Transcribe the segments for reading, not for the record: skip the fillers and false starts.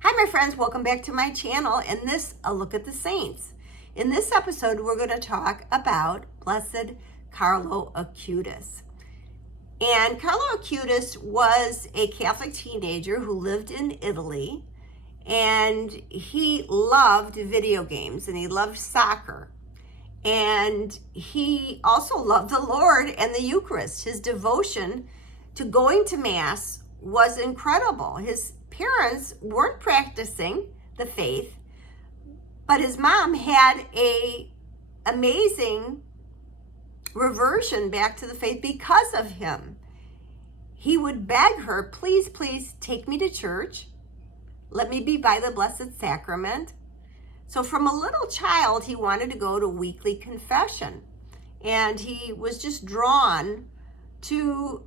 Hi my friends, welcome back to my channel and this a look at the saints. In this episode we're going to talk about Blessed Carlo Acutis. And Carlo Acutis was a Catholic teenager who lived in Italy, and he loved video games and he loved soccer. And he also loved the Lord and the Eucharist. His devotion to going to Mass was incredible. His parents weren't practicing the faith, but his mom had an amazing reversion back to the faith because of him. He would beg her, please, please take me to church. Let me be by the Blessed Sacrament. So from a little child, he wanted to go to weekly confession. And he was just drawn to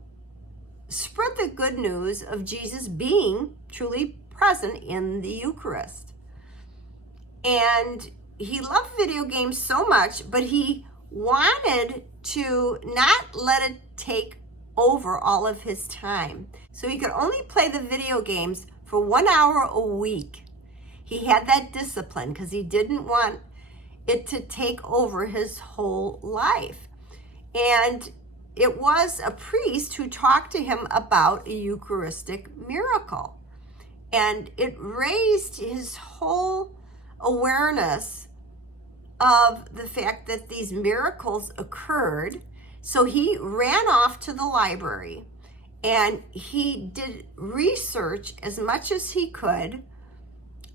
spread the good news of Jesus being truly present in the Eucharist. And he loved video games so much, but he wanted to not let it take over all of his time. So he could only play the video games for 1 hour a week. He had that discipline because he didn't want it to take over his whole life. And it was a priest who talked to him about a Eucharistic miracle. And it raised his whole awareness of the fact that these miracles occurred. So he ran off to the library and he did research as much as he could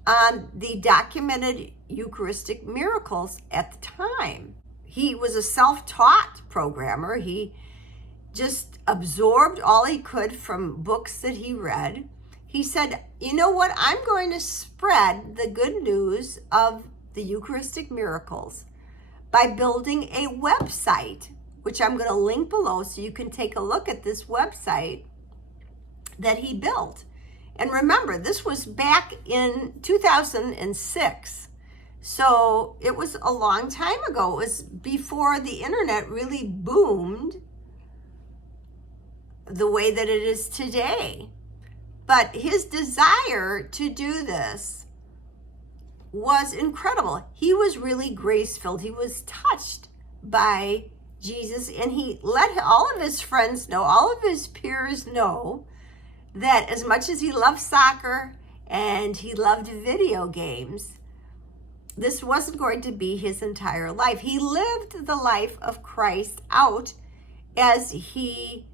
on the documented Eucharistic miracles at the time. He was a self-taught programmer. He just absorbed all he could from books that he read. He said, you know what, I'm going to spread the good news of the Eucharistic miracles by building a website, which I'm going to link below so you can take a look at this website that he built. And remember, this was back in 2006. So it was a long time ago. It was before the internet really boomed the way that it is today. But his desire to do this was incredible. He was really grace-filled. He was touched by Jesus, and he let all of his friends know, all of his peers know, that as much as he loved soccer and he loved video games, this wasn't going to be his entire life. He lived the life of Christ out as he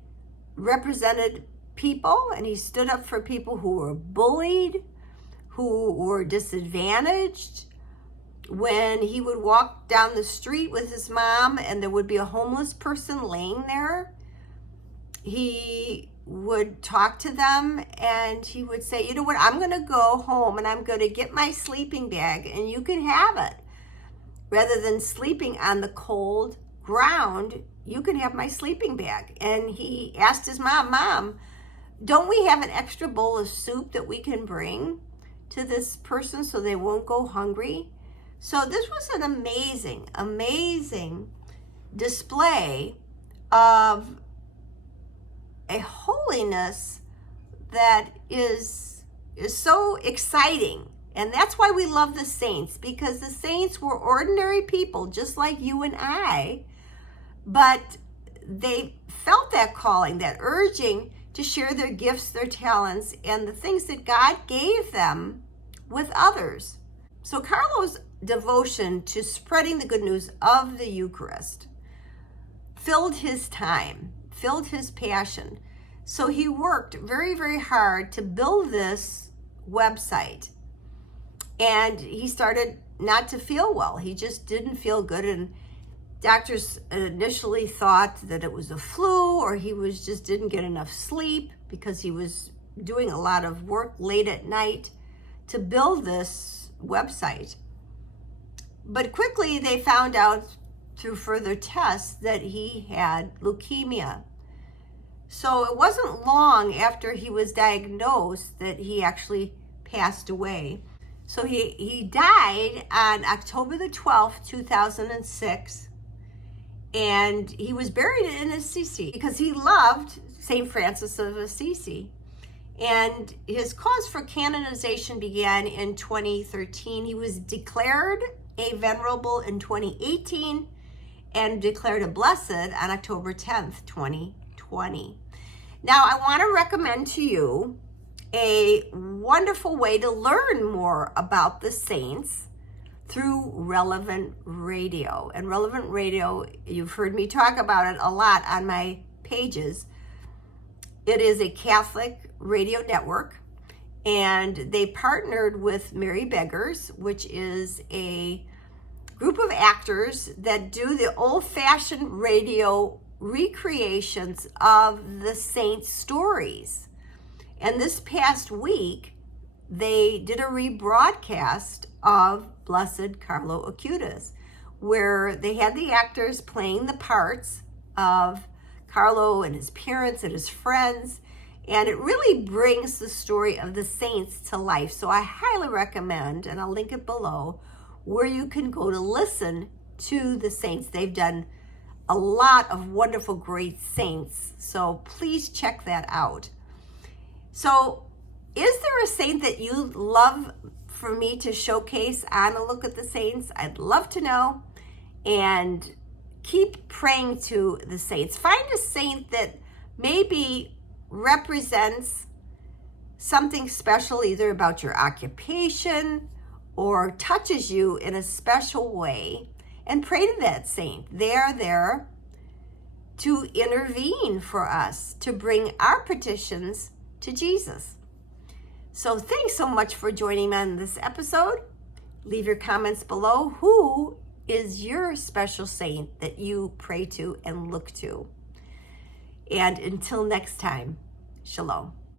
represented people, and he stood up for people who were bullied, who were disadvantaged. When he would walk down the street with his mom and there would be a homeless person laying there, he would talk to them and he would say, you know what, I'm going to go home and I'm going to get my sleeping bag and you can have it. Rather than sleeping on the cold ground, you can have my sleeping bag. And he asked his mom, don't we have an extra bowl of soup that we can bring to this person so they won't go hungry? So this was an amazing, amazing display of a holiness that is so exciting. And that's why we love the saints, because the saints were ordinary people just like you and I, but they felt that calling, that urging to share their gifts, their talents, and the things that God gave them with others. So Carlo's devotion to spreading the good news of the Eucharist filled his time, filled his passion. So he worked very, very hard to build this website. And he started not to feel well. He just didn't feel good. And doctors initially thought that it was a flu, or he just didn't get enough sleep because he was doing a lot of work late at night to build this website. But quickly they found out through further tests that he had leukemia. So it wasn't long after he was diagnosed that he actually passed away. So he died on October the 12th, 2006. And he was buried in Assisi because he loved St. Francis of Assisi. And his cause for canonization began in 2013. He was declared a venerable in 2018 and declared a blessed on October 10th, 2020. Now, I want to recommend to you a wonderful way to learn more about the saints through Relevant Radio. And Relevant Radio, you've heard me talk about it a lot on my pages. It is a Catholic radio network, and they partnered with Mary Beggars, which is a group of actors that do the old-fashioned radio recreations of the saints' stories. And this past week, they did a rebroadcast of Blessed Carlo Acutis, where they had the actors playing the parts of Carlo and his parents and his friends, and it really brings the story of the saints to life. So I highly recommend, and I'll link it below, where you can go to listen to the saints. They've done a lot of wonderful, great saints, so please check that out. So, is there a saint that you love for me to showcase on A Look at the Saints? I'd love to know. And keep praying to the saints. Find a saint that maybe represents something special, either about your occupation or touches you in a special way, and pray to that saint. They are there to intervene for us, to bring our petitions to Jesus. So thanks so much for joining me on this episode. Leave your comments below. Who is your special saint that you pray to and look to? And until next time, shalom.